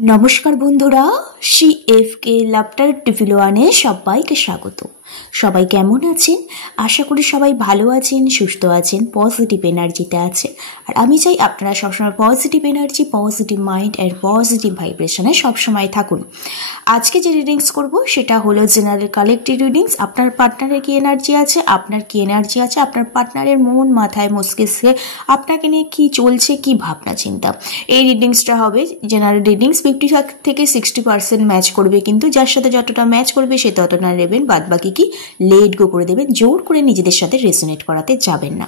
নমস্কার বন্ধুরা, সিএফকে লাফটার টিভিলোয়ানে সবাইকে স্বাগত। সবাই কেমন আছেন? আশা করি সবাই ভালো আছেন, সুস্থ আছেন, পজিটিভ এনার্জিতে আছেন। আর আমি চাই আপনারা সবসময় পজিটিভ এনার্জি, পজিটিভ মাইন্ড আর পজিটিভ ভাইব্রেশনে সবসময় থাকুন। আজকে যে রিডিংস করব সেটা হলো জেনারেল কালেক্টিভ রিডিংস। আপনার পার্টনারের কি এনার্জি আছে, আপনার কি এনার্জি আছে, আপনার পার্টনারের মন, মাথায়, মস্তিষ্কে আপনাকে নিয়ে কি চলছে, কি ভাবনা চিন্তা। এই রিডিংসটা হবে জেনারেল রিডিংস। 50 থেকে 60% ম্যাচ করবে, কিন্তু যার সাথে যতটা ম্যাচ করবে সে ততটা নেবেন, বাদ বাকি কি লেট গো করে দেবেন। জোর করে নিজেদের সাথে রেজোনেট করাতে যাবেন না।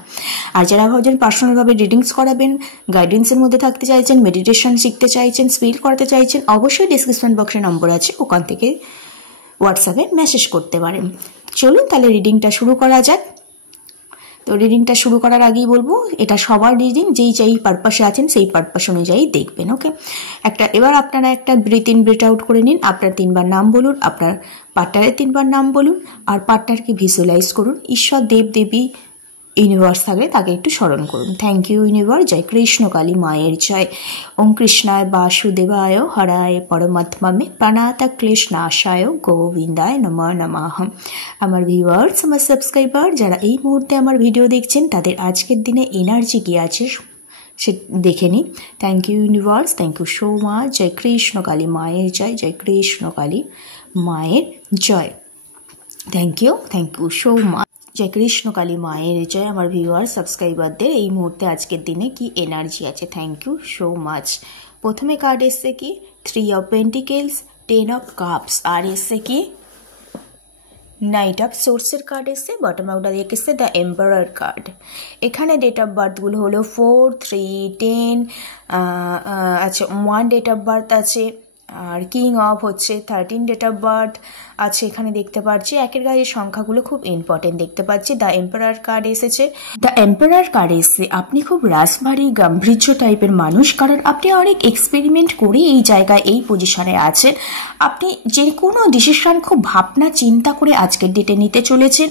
আর যারা ভাবছেন পার্সোনালভাবে রিডিংস করাবেন, গাইডেন্সের মধ্যে থাকতে চাইছেন, মেডিটেশন শিখতে চাইছেন, স্পিল করাতে চাইছেন, অবশ্যই ডিসক্রিপশন বক্সে নম্বর আছে, ওখান থেকে হোয়াটসঅ্যাপে মেসেজ করতে পারেন। চলুন তাহলে রিডিংটা শুরু করা যাক। তো রিডিংটা শুরু করার আগেই বলবো, এটা সবার রিডিং, যেই পারপাসে আছেন সেই পারপাস অনুযায়ী দেখবেন। ওকে, এবার আপনারা একটা ব্রিথ ইন ব্রিথ আউট করে নিন। আপনার 3বার নাম বলুন, আপনার পার্টনারের 3বার নাম বলুন, আর পার্টনারকে ভিজুয়ালাইজ করুন। ঈশ্বর, দেব দেবী, ইউনিভার্স থাকলে তাকে একটু স্মরণ করুন। Thank you universe. জয় কৃষ্ণ কালী মায়ের জয়। ওম কৃষ্ণায় বাসুদেবায় হরায় পরমাত্মা প্রাণাতা ক্লেশনাশায় গোবিন্দায় নমঃ নমঃ। আমার ভিউয়ার্স, আমার সাবস্ক্রাইবার যারা এই মুহূর্তে আমার ভিডিও দেখছেন, তাদের আজকের দিনে এনার্জি কি আছে সে দেখে নিই। Thank you universe, thank you so much. জয় কৃষ্ণ কালী মায়ের জয়, জয় কৃষ্ণ কালী মায়ের জয়। Thank you so much. জয় কৃষ্ণ কালী মায়ের জয়। আমার ভিউয়ার সাবস্ক্রাইবারদের এই মুহূর্তে আজকের দিনে কি এনার্জি আছে, থ্যাংক ইউ সো মাচ। প্রথমে কার্ড এসছে কি 3 অফ পেন্টিকেলস, 10 অফ কাপস, আর এসছে কি নাইট অফ সোর্সের কার্ড এসছে। বটম আউটটা দিয়ে এসছে দ্য এম্পারার কার্ড। এখানে ডেট অফ বার্থগুলো হলো 4, 3, 10, আচ্ছা 1 ডেট অফ বার্থ আছে, আর কিং অফ হচ্ছে 13 ডেট অফ বার্থ আছে। এখানে দেখতে পাচ্ছি একের গায়ে সংখ্যাগুলো খুব ইম্পর্টেন্ট দেখতে পাচ্ছি। দ্য এম্পারার কার্ড এসেছে। দ্য এম্পারার কার্ড এসছে আপনি খুব রাসভারী গাম্ভীর্য টাইপের মানুষ, কারণ আপনি অনেক এক্সপেরিমেন্ট করে এই জায়গায় এই পজিশনে আছেন। আপনি যে কোনো ডিসিশন খুব ভাবনা চিন্তা করে আজকের ডেটে নিতে চলেছেন।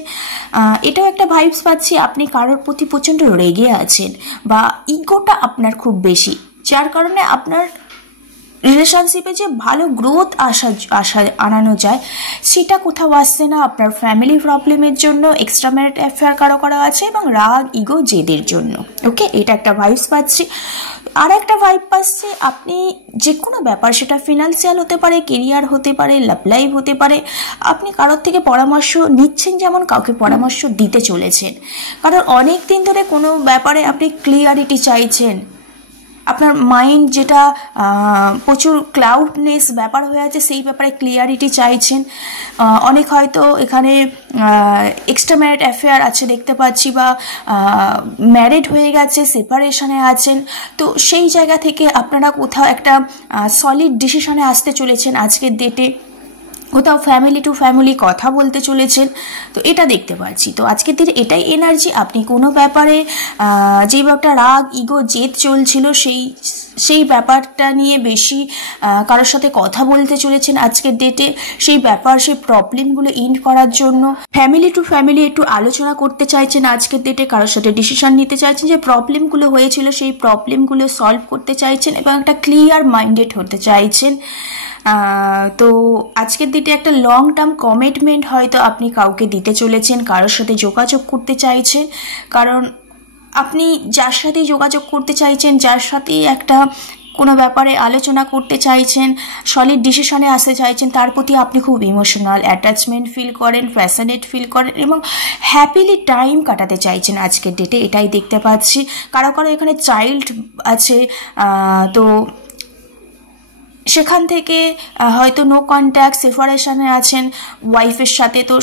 এটাও একটা ভাইবস পাচ্ছি আপনি কারোর প্রতি প্রচণ্ড রেগে আছেন, বা ইগোটা আপনার খুব বেশি, যার কারণে আপনার রিলেশনশিপে যে ভালো গ্রোথ আনানো যায় সেটা কোথাও আসছে না। আপনার ফ্যামিলি প্রবলেমের জন্য এক্সট্রা ম্যারিট অ্যাফেয়ার কারো আছে, এবং রাগ, ইগো, জেদের জন্য। ওকে, এটা একটা ভাইবস পাচ্ছি। আর একটা ভাইব পাচ্ছে আপনি যে কোনো ব্যাপার, সেটা ফিনান্সিয়াল হতে পারে, কেরিয়ার হতে পারে, লাভ লাইফ হতে পারে, আপনি কারোর থেকে পরামর্শ নিচ্ছেন, যেমন কাউকে পরামর্শ দিতে চলেছেন। কারণ অনেক দিন ধরে কোনো ব্যাপারে আপনি ক্লিয়ারিটি চাইছেন। আপনার মাইন্ড যেটা প্রচুর ক্লাউডনেস ব্যাপার হয়ে আছে, সেই ব্যাপারে ক্লিয়ারিটি চাইছেন। অনেক হয়তো এখানে এক্সট্রা ম্যারিড অ্যাফেয়ার আছে দেখতে পাচ্ছি, বা ম্যারিড হয়ে গেছে, সেপারেশনে আছেন। তো সেই জায়গা থেকে আপনারা কোথাও একটা সলিড ডিসিশনে আসতে চলেছেন আজকের ডেটে। কোথাও ফ্যামিলি টু ফ্যামিলি কথা বলতে চলেছেন, তো এটা দেখতে পাচ্ছি। তো আজকের দিনে এটাই এনার্জি। আপনি কোনো ব্যাপারে যে একটা রাগ, ইগো, জেদ চলছিল, সেই ব্যাপারটা নিয়ে বেশি কারোর সাথে কথা বলতে চলেছেন আজকের ডেটে। সেই প্রবলেমগুলো এন্ড করার জন্য ফ্যামিলি টু ফ্যামিলি একটু আলোচনা করতে চাইছেন আজকের ডেটে। কারোর সাথে ডিসিশন নিতে চাইছেন, যে প্রবলেমগুলো হয়েছিল সেই প্রবলেমগুলো সলভ করতে চাইছেন, এবং একটা ক্লিয়ার মাইন্ডেড হতে চাইছেন। তো আজকের দিনে একটা লং টার্ম কমিটমেন্ট হয়তো আপনি কাউকে দিতে চলেছেন, কারোর সাথে যোগাযোগ করতে চাইছেন। কারণ আপনি যার সাথে যোগাযোগ করতে চাইছেন, যার সাথে একটা কোনো ব্যাপারে আলোচনা করতে চাইছেন, সলিড ডিসিশনে আসতে চাইছেন, তার প্রতি আপনি খুব ইমোশনাল অ্যাটাচমেন্ট ফিল করেন, প্যাশনেট ফিল করেন, এবং হ্যাপিলি টাইম কাটাতে চাইছেন আজকের ডেটে, এটাই দেখতে পাচ্ছি। কারো এখানে চাইল্ড আছে, তো সেখান থেকে হয়তো নো কন্ট্যাক্ট, সেপারেশনে আছেন ওয়াইফের সাথে, তো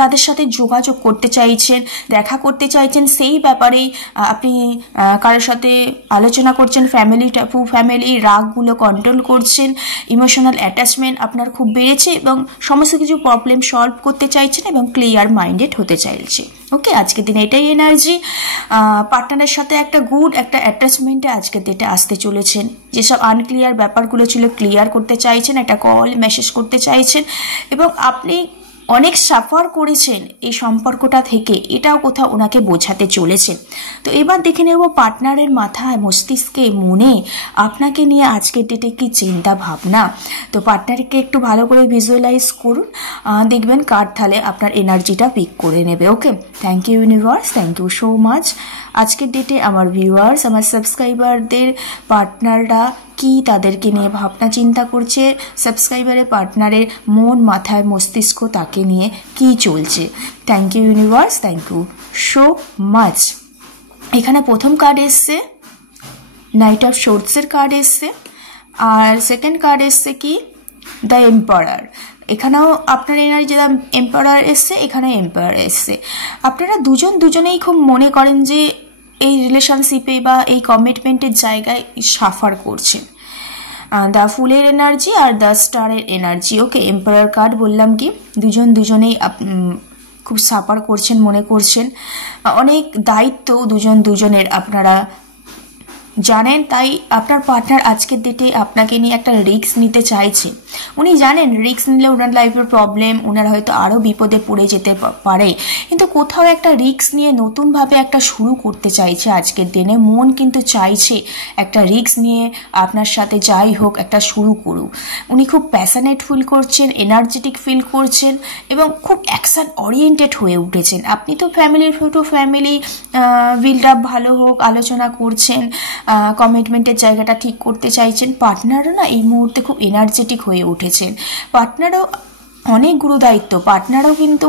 তাদের সাথে যোগাযোগ করতে চাইছেন, দেখা করতে চাইছেন। সেই ব্যাপারেই আপনি কারোর সাথে আলোচনা করছেন। ফ্যামিলি রাগগুলো কন্ট্রোল করছেন, ইমোশনাল অ্যাটাচমেন্ট আপনার খুব বেড়েছে, এবং সমস্ত কিছু প্রবলেম সলভ করতে চাইছেন, এবং ক্লিয়ার মাইন্ডেড হতে চাইছে। ওকে, আজকের দিনে এটাই এনার্জি। পার্টনারের সাথে একটা গুড একটা অ্যাটাচমেন্টে আজকের ডেটে আসতে চলেছেন। যেসব আনক্লিয়ার ব্যাপারগুলো ছিল ক্লিয়ার করতে চাইছেন, একটা কল মেসেজ করতে চাইছেন, এবং আপনি অনেক সাফার করেছেন এই সম্পর্কটা থেকে, এটাও কোথাও ওনাকে বোঝাতে চলেছেন। তো এবার দেখে নেব পার্টনারের মাথায়, মস্তিষ্কে, মনে আপনাকে নিয়ে আজকের ডেটে কি চিন্তা ভাবনা। তো পার্টনারকে একটু ভালো করে ভিজুয়ালাইজ করুন, দেখবেন কার্ড তাহলে আপনার এনার্জিটা পিক করে নেবে। Okay, thank you universe, thank you so much. আজকের ডেটে আমার ভিউয়ার্স, আমার সাবস্ক্রাইবারদের পার্টনাররা কি তাদেরকে নিয়ে ভাবনা চিন্তা করছে, সাবস্ক্রাইবারের পার্টনারের মন, মাথায়, মস্তিষ্ক তাকে নিয়ে কি চলছে। Thank you universe, thank you so much. এখানে প্রথম কার্ড এসছে নাইট অফ শোর্টসের কার্ড এসছে, আর সেকেন্ড কার্ড এসছে কি দ্য এম্পারার। এখানেও আপনার এনার্জি দ্য এম্পারার এসছে, এখানে এম্পায়ার এসছে। আপনারা দুজনেই খুব মনে করেন যে এই রিলেশনশিপে বা এই কমিটমেন্টের জায়গায় সাফার করছেন। দ্য ফুলের এনার্জি আর দ্য স্টারের এনার্জি। ওকে, এম্পায়ার কার্ড বললাম কি দুজনেই খুব সাফার করছেন, মনে করছেন অনেক দায়িত্ব দুজনের আপনারা জানেন। তাই আপনার পার্টনার আজকের ডেটে আপনাকে নিয়ে একটা রিস্ক নিতে চাইছে। উনি জানেন রিস্ক নিলে ওনার লাইফের প্রবলেম, ওনার হয়তো আরও বিপদে পড়ে যেতে পারে, কিন্তু কোথাও একটা রিস্ক নিয়ে নতুনভাবে একটা শুরু করতে চাইছে আজকের দিনে। মন কিন্তু চাইছে একটা রিস্ক নিয়ে আপনার সাথে যাই হোক একটা শুরু করুক। উনি খুব প্যাশনেট ফিল করছেন, এনার্জেটিক ফিল করছেন এবং খুব অ্যাকশন ওরিয়েন্টেড হয়ে উঠেছেন। আপনি তো ফ্যামিলি বিল্ড আপ ভালো হোক আলোচনা করছেন, কমিটমেন্টের জায়গাটা ঠিক করতে চাইছেন। পার্টনারও না এই মুহূর্তে খুব এনার্জেটিক হয়ে উঠেছেন। পার্টনারও অনেক গুরুদায়িত্ব, পার্টনারও কিন্তু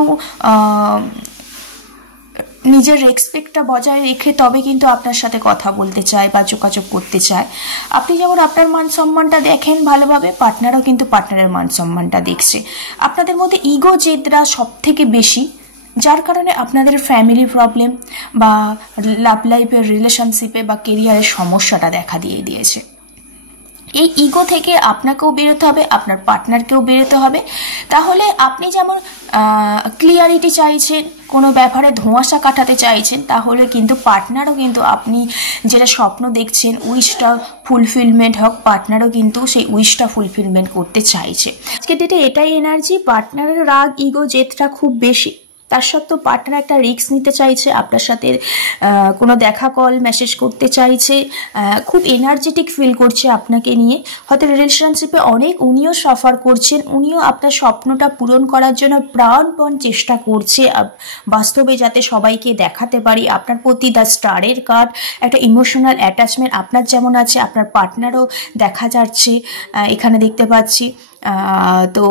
নিজের রেসপেক্টটা বজায় রেখে তবে কিন্তু আপনার সাথে কথা বলতে চায় বা যোগাযোগ করতে চায়। আপনি যেমন আপনার মান সম্মানটা দেখেন ভালোভাবে, পার্টনারও কিন্তু পার্টনারের মান সম্মানটা দেখছে। আপনাদের মধ্যে ইগো জেদরা সব থেকে বেশি, যার কারণে আপনাদের ফ্যামিলি প্রবলেম বা লাভ লাইফের রিলেশনশিপে বা কেরিয়ারের সমস্যাটা দেখা দিয়েছে। এই ইগো থেকে আপনাকেও বেরোতে হবে, আপনার পার্টনারকেও বেরোতে হবে। তাহলে আপনি যেমন ক্লিয়ারিটি চাইছেন, কোনো ব্যাপারে ধোঁয়াশা কাটাতে চাইছেন, তাহলে কিন্তু পার্টনারও কিন্তু আপনি যেটা স্বপ্ন দেখছেন উইশটা ফুলফিলমেন্ট হোক, পার্টনারও কিন্তু সেই উইশটা ফুলফিলমেন্ট করতে চাইছে। আজকের ডেটে এটাই এনার্জি। পার্টনারের রাগ ইগো জেদটা খুব বেশি, তার সত্ত্বেও পার্টনার একটা রিস্ক নিতে চাইছে, আপনার সাথে কোনো দেখা কল মেসেজ করতে চাইছে, খুব এনার্জেটিক ফিল করছে আপনাকে নিয়ে। হয়তো রিলেশনশিপে অনেক উনিও সাফার করছেন, উনিও আপনার স্বপ্নটা পূরণ করার জন্য প্রাণপণ চেষ্টা করছে বাস্তবে, যাতে সবাইকে দেখাতে পারি। আপনার প্রতি দ্য স্টারের কার্ড, একটা ইমোশনাল অ্যাটাচমেন্ট আপনার যেমন আছে আপনার পার্টনারও দেখা যাচ্ছে, এখানে দেখতে পাচ্ছি। তো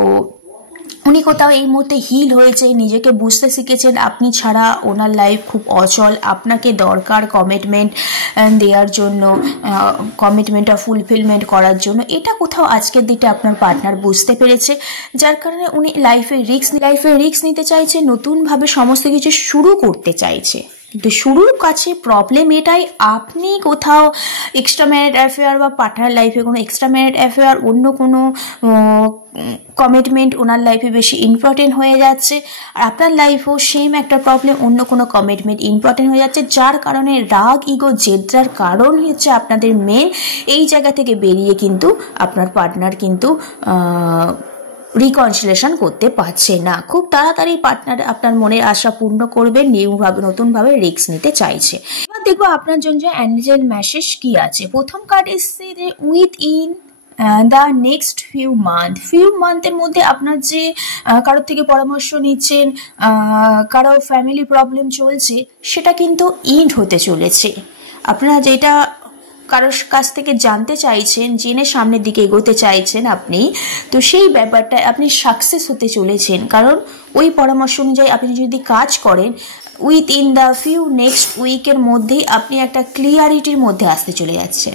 উনি কোথাও এই মুহূর্তে হিল হয়েছে, নিজেকে বুঝতে শিখেছেন আপনি ছাড়া ওনার লাইফ খুব অচল, আপনাকে দরকার কমিটমেন্ট দেওয়ার জন্য, কমিটমেন্টটা ফুলফিলমেন্ট করার জন্য। এটা কোথাও আজকের দিকে আপনার পার্টনার বুঝতে পেরেছে, যার কারণে উনি লাইফে রিস্ক নিতে চাইছে, নতুনভাবে সমস্ত কিছু শুরু করতে চাইছে। কিন্তু শুরুর কাছে প্রবলেম এটাই, আপনি কোথাও এক্সট্রা ম্যারিড অ্যাফেয়ার বা পার্টনার লাইফে কোনো এক্সট্রা ম্যারিড অ্যাফেয়ার, অন্য কোনো কমিটমেন্ট ওনার লাইফে বেশি ইম্পর্টেন্ট হয়ে যাচ্ছে, আর আপনার লাইফেও সেম একটা প্রবলেম, অন্য কোনো কমিটমেন্ট ইম্পর্টেন্ট হয়ে যাচ্ছে, যার কারণে রাগ ইগো জেদ্রার কারণ হচ্ছে আপনাদের মেন। এই জায়গা থেকে বেরিয়ে কিন্তু আপনার পার্টনার কিন্তু রিকনসিলেশন করতে পারছে না। খুব তাড়াতাড়ি পার্টনার আপনার মনের আশা পূর্ণ করবে, নতুনভাবে রিস্ক নিতে চাইছে। এবার দেখবো আপনার জন্য অ্যাঞ্জেল মেসেজ কি আছে। প্রথম কার্ড এসছে যে within the next few মান্থের মধ্যে আপনার যে কারোর থেকে পরামর্শ নিচ্ছেন, কারো ফ্যামিলি প্রবলেম চলছে, সেটা কিন্তু এন্ড হতে চলেছে। আপনারা যেটা কারোর কাছ থেকে জানতে চাইছেন, জেনে সামনের দিকে এগোতে চাইছেন আপনি, তো সেই ব্যাপারটায় আপনি সাকসেস হতে চলেছেন। কারণ ওই পরামর্শ অনুযায়ী আপনি যদি কাজ করেন, within the few next উইকের মধ্যেই আপনি একটা ক্লিয়ারিটির মধ্যে আসতে চলে যাচ্ছেন।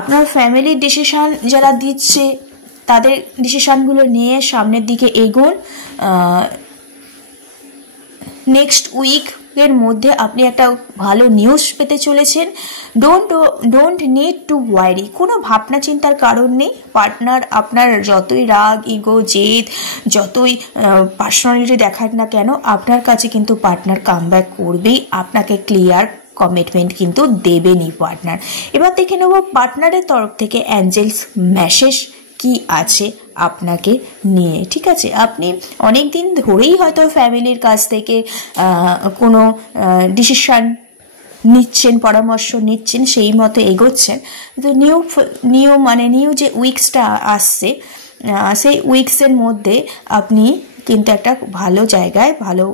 আপনার ফ্যামিলির ডিসিশান যারা দিচ্ছে তাদের ডিসিশানগুলো নিয়ে সামনের দিকে এগোন। নেক্সট উইকের মধ্যে আপনি একটা ভালো নিউজ পেতে চলেছেন। ডোন্ট নিড টু ওয়ারি, কোনো ভাবনা চিন্তার কারণ নেই। পার্টনার আপনার যতই রাগ ইগো জেদ, যতই পার্সোনালিটি দেখাক না কেন, আপনার কাছে কিন্তু পার্টনার কামব্যাক করবেই, আপনাকে ক্লিয়ার কমিটমেন্ট কিন্তু দেবেনই পার্টনার। এবার দেখে নেব পার্টনারের তরফ থেকে অ্যাঞ্জেলস মেসেজ কি আছে আপনাকে নিয়ে, ঠিক আছে? আপনি অনেক দিন ধরেই হয়তো ফ্যামিলির কাছ থেকে কোনো ডিসিশন নিচ্ছেন, পরামর্শ নিচ্ছেন, সেই মতো এগোচ্ছেন। তো নিউ যে উইকসটা আসছে, সেই উইকসের মধ্যে আপনি কিন্তু একটা ভালো জায়গায় ভালো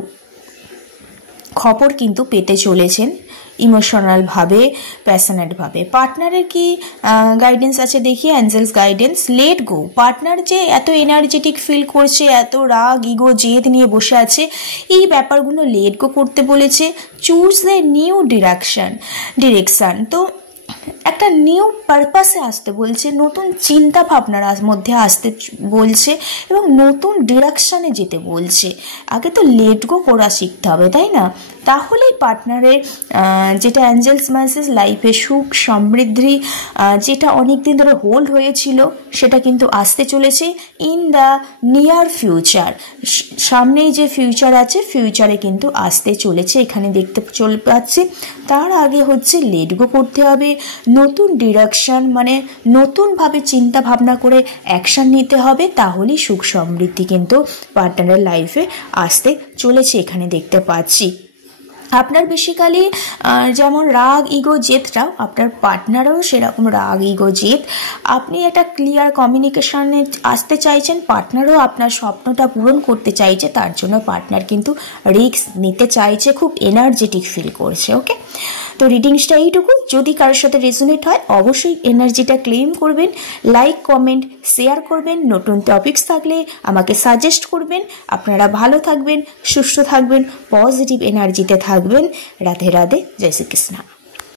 খবর কিন্তু পেতে চলেছেন, ইমোশনালভাবে, প্যাশনেটভাবে। পার্টনারের কি গাইডেন্স আছে দেখি, angels guidance. Let go. Partner যে এত এনার্জেটিক ফিল করছে, এত রাগ, ইগো, জেদ নিয়ে বসে আছে, এই ব্যাপারগুলো লেট গো করতে বলেছে। Choose the new direction. তো একটা নিউ পারপাসে আসতে বলছে, নতুন চিন্তা ভাবনার মধ্যে আসতে বলছে এবং নতুন ডিরেকশনে যেতে বলছে। আগে তো লেট গো করা শিখতে হবে, তাই না? তাহলেই পার্টনারের যেটা অ্যাঞ্জেলস মেসেজ, লাইফে সুখ সমৃদ্ধি যেটা অনেকদিন ধরে হোল্ড হয়েছিল, সেটা কিন্তু আসতে চলেছে ইন দ্য নিয়ার ফিউচার। সামনেই যে ফিউচার আছে, ফিউচারে কিন্তু আসতে চলেছে, এখানে দেখতে পাচ্ছি। তার আগে হচ্ছে লেট গো করতে হবে, নতুন ডিরেকশন মানে নতুনভাবে চিন্তা ভাবনা করে অ্যাকশন নিতে হবে, তাহলেই সুখ সমৃদ্ধি কিন্তু পার্টনারের লাইফে আসতে চলেছে, এখানে দেখতে পাচ্ছি। আপনার বেসিক্যালি যেমন রাগ, ইগো, জেদটাও, আপনার পার্টনারও সেরকম রাগ, ইগো, জেদ। আপনি একটা ক্লিয়ার কমিউনিকেশনে আসতে চাইছেন, পার্টনারও আপনার স্বপ্নটা পূরণ করতে চাইছে, তার জন্য পার্টনার কিন্তু রিস্ক নিতে চাইছে, খুব এনার্জেটিক ফিল করছে। ওকে, তো রিডিংসটা এইটুকু। যদি কারোর সাথে রেজোনেট হয় অবশ্যই এনার্জিটা ক্লেম করবেন, লাইক, কমেন্ট, শেয়ার করবেন। নতুন টপিকস থাকলে আমাকে সাজেস্ট করবেন। আপনারা ভালো থাকবেন, সুস্থ থাকবেন, পজিটিভ এনার্জিতে থাকবেন। রাধে রাধে, জয় শ্রীকৃষ্ণ।